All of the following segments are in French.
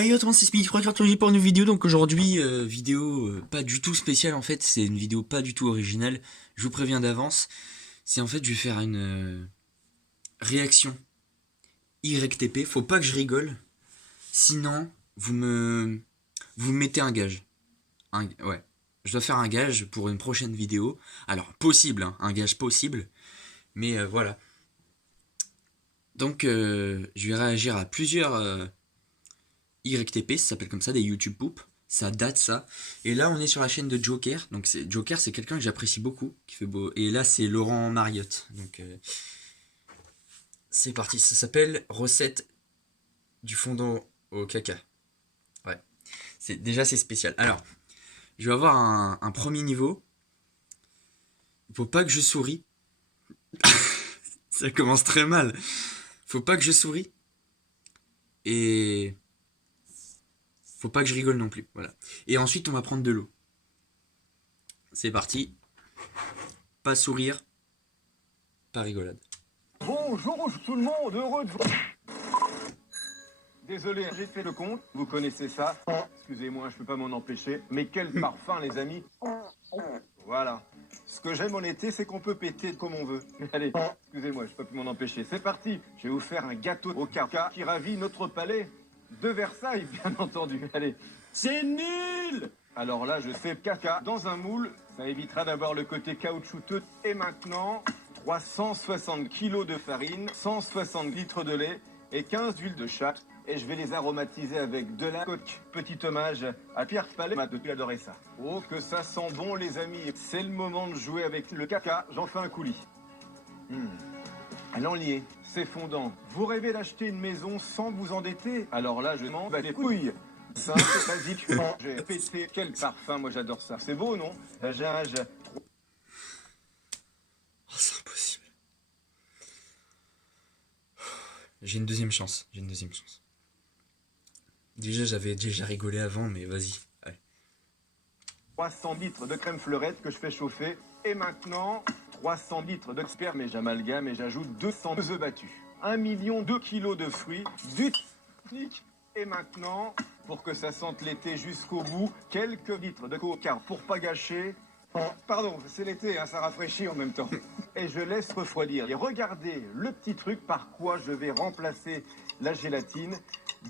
Hey yo, c'est Speedy Cartologie pour une vidéo. Donc aujourd'hui, vidéo pas du tout spéciale en fait, c'est une vidéo pas du tout originale. Je vous préviens d'avance. C'est en fait, je vais faire une réaction YTP. Faut pas que je rigole, sinon vous me mettez un gage. Ouais, je dois faire un gage pour une prochaine vidéo. Alors possible, hein, un gage possible, mais voilà. Donc je vais réagir à plusieurs YTP, ça s'appelle comme ça, des YouTube Poop. Ça date ça. Et là, on est sur la chaîne de Joker. Donc Joker, c'est quelqu'un que j'apprécie beaucoup, qui fait beau. Et là, c'est Laurent Mariotte. Donc c'est parti. Ça s'appelle recette du fondant au caca. Ouais. C'est spécial. Alors, je vais avoir un premier niveau. Il faut pas que je souris. Ça commence très mal. Faut pas que je souris. Et faut pas que je rigole non plus. Voilà. Et ensuite, on va prendre de l'eau. C'est parti. Pas sourire, pas rigolade. Bonjour tout le monde, heureux de vous... Désolé, j'ai fait le compte, vous connaissez ça. Excusez-moi, je peux pas m'en empêcher. Mais quel parfum, les amis. Voilà. Ce que j'aime en été, c'est qu'on peut péter comme on veut. Allez, excusez-moi, je peux plus m'en empêcher. C'est parti, je vais vous faire un gâteau au caca qui ravit notre palais de Versailles, bien entendu. Allez. C'est nul! Alors là, je fais caca dans un moule. Ça évitera d'avoir le côté caoutchouteux. Et maintenant, 360 kilos de farine, 160 litres de lait et 15 d'huile de chat. Et je vais les aromatiser avec de la coque. Petit hommage à Pierre Palais, m'a depuis adoré ça. Oh, que ça sent bon, les amis. C'est le moment de jouer avec le caca. J'en fais un coulis. L'enlier, c'est fondant. Vous rêvez d'acheter une maison sans vous endetter? Alors là, je m'en bats les couilles. Simple, basique, j'ai pété. Quel parfum, moi j'adore ça. C'est beau, non? Oh, c'est impossible. J'ai une deuxième chance. Déjà, j'avais déjà rigolé avant, mais vas-y. Allez. 300 litres de crème fleurette que je fais chauffer. Et maintenant, 300 litres de sperme et j'amalgame et j'ajoute 200 œufs battus. 1 million 2 kilos de fruits, du clic. Et maintenant, pour que ça sente l'été jusqu'au bout, quelques litres de coca pour pas gâcher. Pardon, c'est l'été, hein, ça rafraîchit en même temps. Et je laisse refroidir. Et regardez le petit truc par quoi je vais remplacer la gélatine.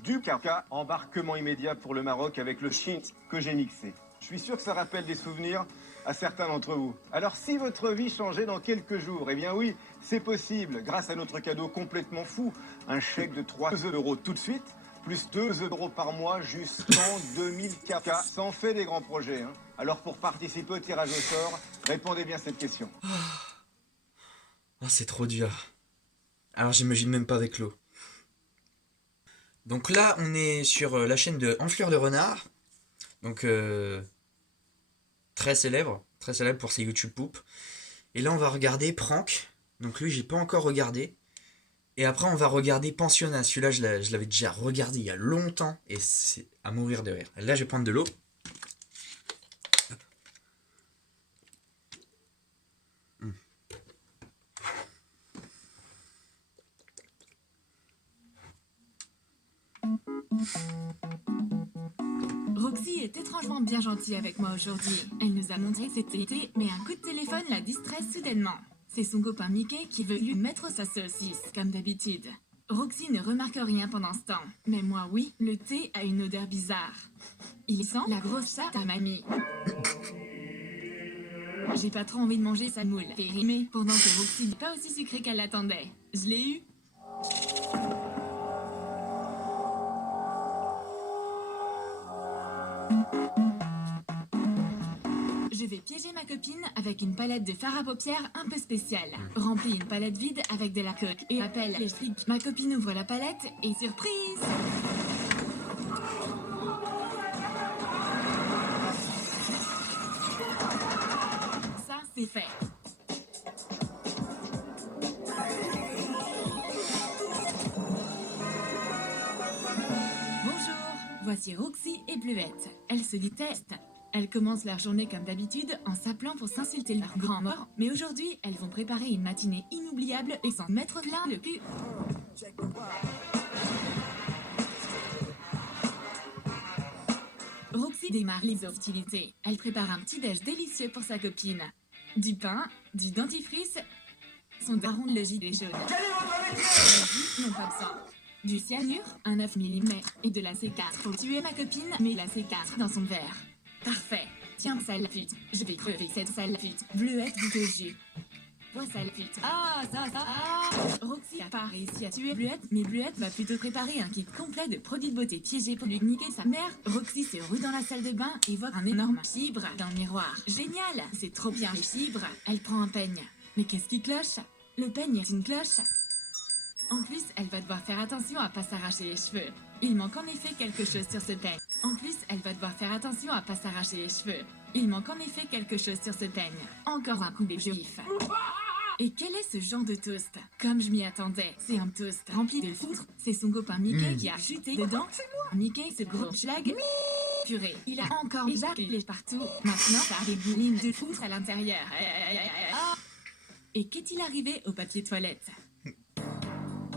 Du caca, embarquement immédiat pour le Maroc avec le shit que j'ai mixé. Je suis sûr que ça rappelle des souvenirs à certains d'entre vous. Alors si votre vie changeait dans quelques jours, eh bien oui, c'est possible, grâce à notre cadeau complètement fou, un chèque de 3 € tout de suite, plus 2 € par mois jusqu'en 2004. Ça en fait des grands projets, hein. Alors pour participer au tirage au sort, répondez bien à cette question. Oh, c'est trop dur. Alors, j'imagine même pas avec l'eau. Donc là, on est sur la chaîne de Enflure de Renard. Donc, très célèbre pour ses YouTube Poop. Et là, on va regarder Prank. Donc lui, j'ai pas encore regardé. Et après, on va regarder Pensionnat. Celui-là, je l'avais déjà regardé il y a longtemps. Et c'est à mourir de rire. Et là, je vais prendre de l'eau. Roxy est étrangement bien gentille avec moi aujourd'hui. Elle nous a montré cet été, mais un coup de téléphone la distrait soudainement. C'est son copain Mickey qui veut lui mettre sa saucisse, comme d'habitude. Roxy ne remarque rien pendant ce temps. Mais moi, oui, le thé a une odeur bizarre. Il sent la grosse chatte à mamie. J'ai pas trop envie de manger sa moule périmée, pendant que Roxy n'est pas aussi sucrée qu'elle l'attendait. Je l'ai eu. Je vais piéger ma copine avec une palette de fard à paupières un peu spéciale. Remplis une palette vide avec de la coque et appelle les flics. Ma copine ouvre la palette et surprise! Ça, c'est fait. Bonjour, voici Roxy et Bleuette. Elles se détestent. Elles commencent leur journée comme d'habitude en s'appelant pour s'insulter leur grand mort. Mais aujourd'hui, elles vont préparer une matinée inoubliable et s'en mettre plein le cul. Roxy démarre les hostilités. Elle prépare un petit déj délicieux pour sa copine. Du pain, du dentifrice, son daron le gilet jaune. Non pas besoin. Du cyanure, un 9 mm et de la C4 pour tuer ma copine, mais la C4 dans son verre. Parfait. Tiens, sale pute, je vais crever cette sale pute. Bleuette du jus. Toi, sale pute. Ah. Roxy a pas réussi à tuer Bleuette, mais Bleuette va plutôt préparer un kit complet de produits de beauté piégés pour lui niquer sa mère. Roxy se rue dans la salle de bain et voit un énorme chibre dans le miroir. Génial, c'est trop bien les chibres. Elle prend un peigne. Mais qu'est-ce qui cloche? Le peigne est une cloche. En plus, elle va devoir faire attention à pas s'arracher les cheveux. Il manque en effet quelque chose sur ce peigne. Encore un coup de juif. Et quel est ce genre de toast? Comme je m'y attendais, c'est un toast rempli de foutre. C'est son copain Mickey qui a chuté dedans. Mickey, ce gros schlag. Purée, il a encore éjaculé partout. Maintenant, par des boulines de foutre à l'intérieur. Et qu'est-il arrivé au papier toilette?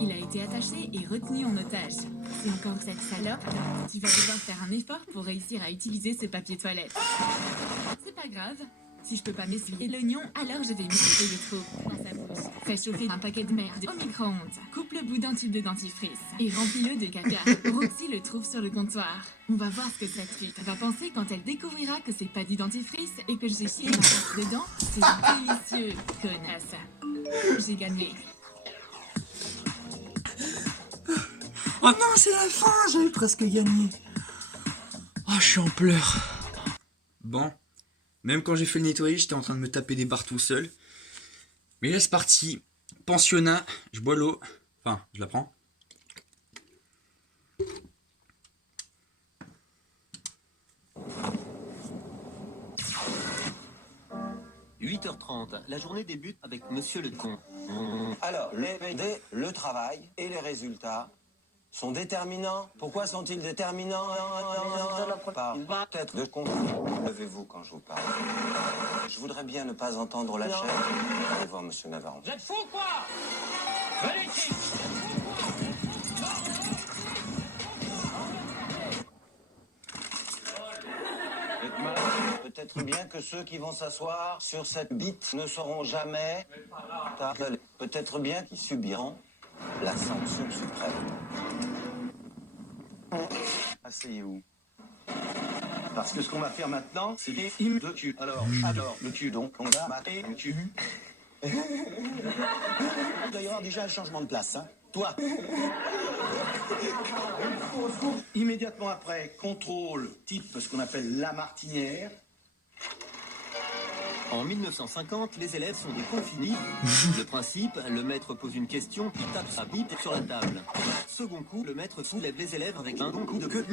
Il a été attaché et retenu en otage. C'est encore cette salope. Tu vas devoir faire un effort pour réussir à utiliser ce papier toilette. C'est pas grave. Si je peux pas m'essuyer l'oignon, alors je vais m'essuyer le trou dans sa bouche. Fais chauffer un paquet de merde au micro-ondes. Coupe le bout d'un tube de dentifrice et remplis-le de caca. Roxy le trouve sur le comptoir. On va voir ce que cette pute va penser quand elle découvrira que c'est pas du dentifrice et que j'ai chié ma face dedans. C'est délicieux, connasse. J'ai gagné. Oh non, c'est la fin, j'avais presque gagné. Oh, je suis en pleurs. Bon, même quand j'ai fait le nettoyage, j'étais en train de me taper des barres tout seul. Mais là, c'est parti. Pensionnat, je bois l'eau. Enfin, je la prends. 8h30, la journée débute avec Monsieur Lecomte. Alors, le travail et les résultats sont déterminants. Pourquoi sont-ils déterminants? Peut-être de conflit. Levez-vous quand je vous parle. Je voudrais bien ne pas entendre la chaîne. Allez voir Monsieur Navarron. Vous êtes fous ou quoi? Venez ici. Peut-être bien que ceux qui vont s'asseoir sur cette bite ne sauront jamais. Peut-être bien qu'ils subiront la sanction suprême. Asseyez-vous. Parce que ce qu'on va faire maintenant, c'est des hymnes de cul. Alors, le cul, donc, on va mater le cul. Il doit y avoir déjà un changement de place, hein. Toi. Immédiatement après, contrôle type ce qu'on appelle la martinière. En 1950, les élèves sont des confinis. Le principe, le maître pose une question, puis tape sa bite sur la table. Second coup, le maître soulève les élèves avec un bon coup de queue.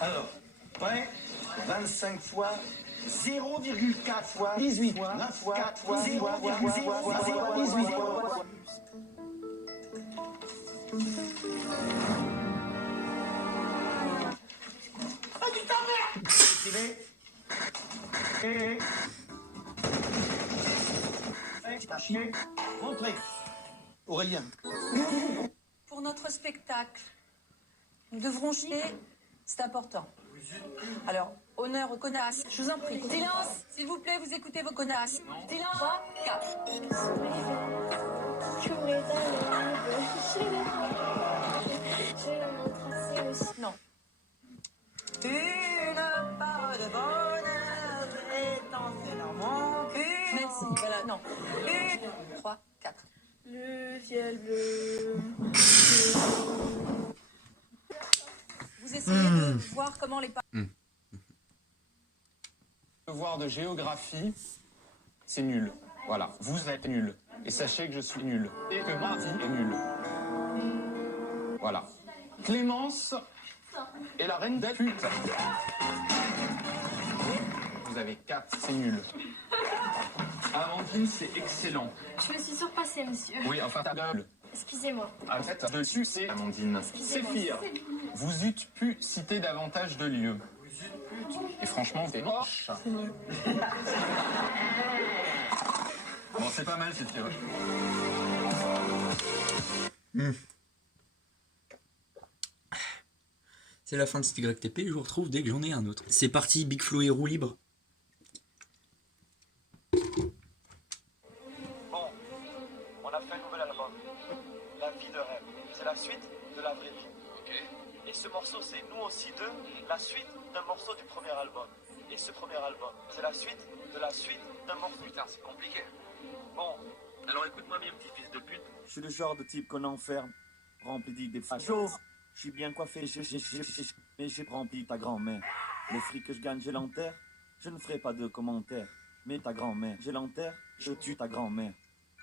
Alors, prêt? 25 fois 0,4 fois 18 fois 9 fois 4 fois 0,018 fois. Ah putain, merde! Écrivez. T'as chié. Montrez. Aurélien. Pour notre spectacle, nous devrons chier, c'est important. Alors, honneur aux connasses, je vous en prie. Silence, s'il vous plaît, vous écoutez vos connasses. Silence, 3, 4. Non. Une part de bonheur est entrée dans mon cul. Merci, voilà, non. 1, 3, 4. Le ciel bleu. Vous essayez de voir comment les... Devoir de géographie, c'est nul. Voilà, vous êtes nul. Et sachez que je suis nul. Et que ma vie est nulle. Voilà. Clémence est la reine des putes. Vous avez 4, c'est nul. Amandine, c'est excellent. Je me suis surpassée, monsieur. Oui, enfin, ta gueule. Excusez-moi. En fait, dessus, c'est Amandine. C'est pire. Vous eûtes pu citer davantage de lieux. Et franchement, c'est moche. Bon, c'est pas mal, cette période. C'est la fin de cet YTP, je vous retrouve dès que j'en ai un autre. C'est parti, Big Flo et roue libre. Bon, on a fait un nouvel album. La vie de rêve. C'est la suite de la vraie vie. Ok. Et ce morceau, c'est nous aussi deux, la suite d'un morceau du premier album. Et ce premier album, c'est la suite de la suite d'un morceau. Putain, c'est compliqué. Bon, alors écoute-moi bien, petit fils de pute. Je suis le genre de type qu'on enferme, rempli d'idées fachos. Je suis bien coiffé, mais j'ai rempli ta grand-mère. Le fric que je gagne, je l'enterre. Je ne ferai pas de commentaires. Mais ta grand-mère, je l'enterre, je tue ta grand-mère.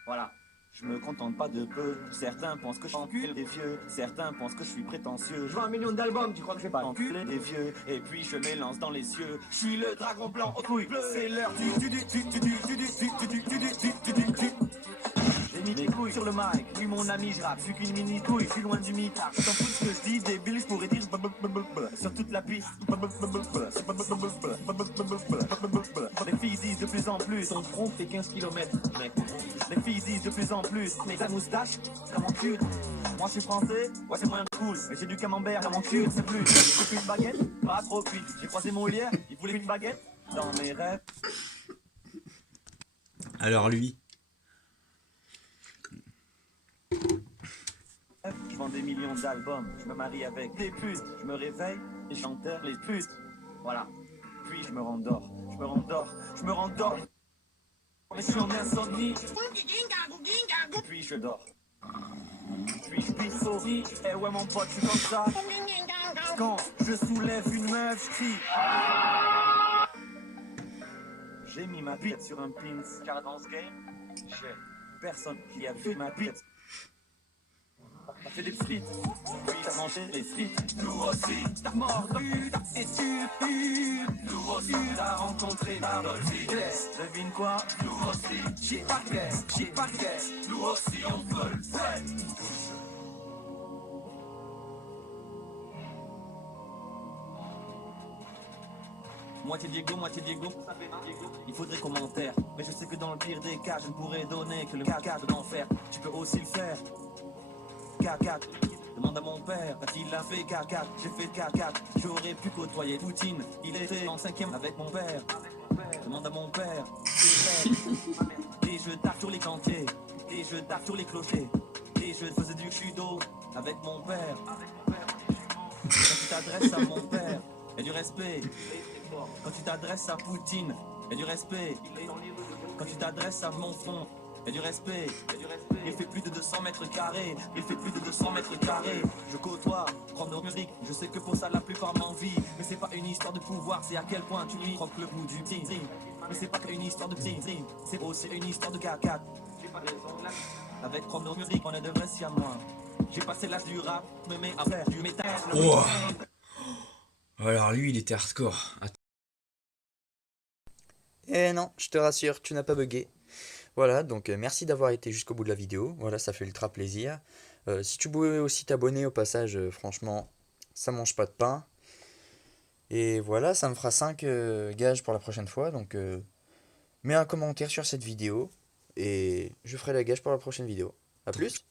Voilà. Je me contente pas de peu. Certains pensent que j'encule des vieux. Certains pensent que je suis prétentieux. Je vends 1 million d'albums, tu crois que je vais pas enculer des vieux? Et puis je m'élance dans les cieux. Je suis le dragon blanc aux couilles bleues. C'est l'heure du. J'ai mis les couilles sur le mic, lui mon ami je rappe, je suis qu'une mini couille, je suis loin du mitard. Je t'en fous de ce que je dis, débile, je pourrais dire sur toute la piste. Les filles disent de plus en plus, ton front fait 15 km, mec. Les filles disent de plus en plus, mais ta moustache, c'est mon cul. Moi je suis français, ouais c'est moyen cool, mais j'ai du camembert dans mon cul, c'est plus. J'ai plus une baguette, pas trop cuit. J'ai croisé Molière, il voulait une baguette dans mes rêves. Alors lui. Je vends des millions d'albums, je me marie avec des putes, je me réveille et j'enterre les putes. Voilà. Puis je me rendors, je me rendors, je me rendors. Mais je suis en insomnie. Puis je dors. Puis je pisse au lit. Eh ouais mon pote, je suis comme ça. Quand je soulève une meuf, je crie. J'ai mis ma bite sur un pins, car dans ce game, j'ai personne qui a vu ma bite. T'as fait des frites, puis t'as mangé les frites. Nous aussi, t'as mordu, et tu, nous aussi, t'as rencontré Adolf Hitler. Devine quoi? Nous aussi, j'ai pas de caisse, j'ai pas de caisse. Nous aussi, on veut le faire. Moitié Diego, il faudrait commentaire. Mais je sais que dans le pire des cas, je ne pourrais donner que le caca de l'enfer. Tu peux aussi le faire. K4, demande à mon père, il a fait K4, j'ai fait K4. J'aurais pu côtoyer Poutine, il était en 5e avec mon père. Demande à mon père, et je tape sur les cantiers, et je tape sur les clochers, et je faisais du judo avec mon père. Quand tu t'adresses à mon père, et du respect. Quand tu t'adresses à Poutine, et du respect. Quand tu t'adresses à mon front, et du respect. Il fait plus de 200 mètres carrés. Il fait plus de 200 mètres carrés. Je côtoie, prendre musique. Je sais que pour ça la plupart m'envient. Mais c'est pas une histoire de pouvoir, c'est à quel point tu lui croques le bout du petit. Mais c'est pas qu'une histoire de petit. C'est aussi une histoire de K4. Avec Chrono Music, on est de vrais siamois. J'ai passé l'âge du rap, me mets à faire du métal. Oh. Alors lui, il était hardcore. Attends. Eh non, je te rassure, tu n'as pas bugué. Voilà, donc merci d'avoir été jusqu'au bout de la vidéo. Voilà, ça fait ultra plaisir. Si tu pouvais aussi t'abonner au passage, franchement, ça mange pas de pain. Et voilà, ça me fera 5 gages pour la prochaine fois. Donc, mets un commentaire sur cette vidéo et je ferai la gage pour la prochaine vidéo. A plus!